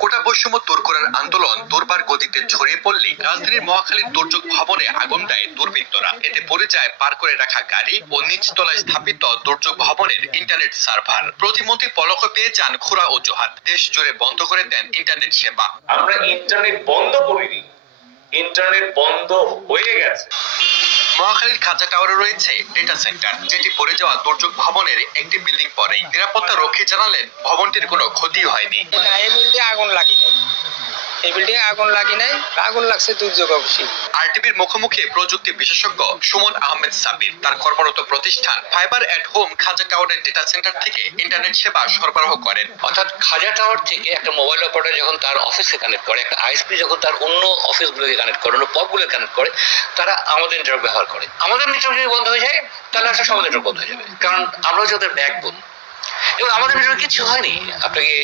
কোটা বৈষম্য দূর করার আন্দোলন দুর্বার গতিতে ছড়িয়ে পড়লে রাজধানীর মহাখালীর দুর্যোগ ভবনে আগুন দেয় দুর্বৃত্তরা। এতে পড়ে যায় পার করে রাখা গাড়ি ও নিচতলায় স্থাপিত দুর্যোগ ভবনের ইন্টারনেট সার্ভার। প্রতিমন্ত্রী পলক পেয়ে যান খুরা অজুহাত, দেশ জুড়ে বন্ধ করে দেন ইন্টারনেট সেবা। আমরা ইন্টারনেট বন্ধ করিনি, ইন্টারনেট বন্ধ হয়ে গেছে। মহাখালীর খাজা টাওয়ারে রয়েছে ডেটা সেন্টার, যেটি পড়ে যাওয়া দুর্যোগ ভবনের একটি বিল্ডিং পরেই। নিরাপত্তা রক্ষী জানালেন ভবনটির কোনো ক্ষতি হয়নি। এই বিল্ডিং আগুন লাগি নাই, এই বিল্ডিং আগুন লাগি নাই, আগুন লাগছে দুর্যোগ অবশ্যই। আরটিভির মুখোমুখি প্রযুক্তি বিশেষজ্ঞ সুমন আহমেদ সাবির। তার কর্মরত প্রতিষ্ঠান ফাইবার এট হোম খাজা টাওয়ারের ডেটা সেন্টার থেকে ইন্টারনেট সেবা সরবরাহ করেন। অর্থাৎ খাজা টাওয়ার থেকে একটা মোবাইল অপারেটর যখন তার অফিসে কানেক্ট করে, একটা আইএসপি যখন তার অন্য অফিসগুলোকে কানেক্ট করে, অন্য পপগুলো কানেক্ট করে, তারা আমাদের নেটওয়ার্ক ব্যবহার করে। আমাদের নেটওয়ার্ক যদি বন্ধ হয়ে যায় তাহলে আসলে সব নেটওয়ার্ক বন্ধ হয়ে যাবে, কারণ আমরা হচ্ছে ওদের ব্যাকবোন। এবং আমাদের নেটওয়ার্ক কিছু হয়নি। আপনাকে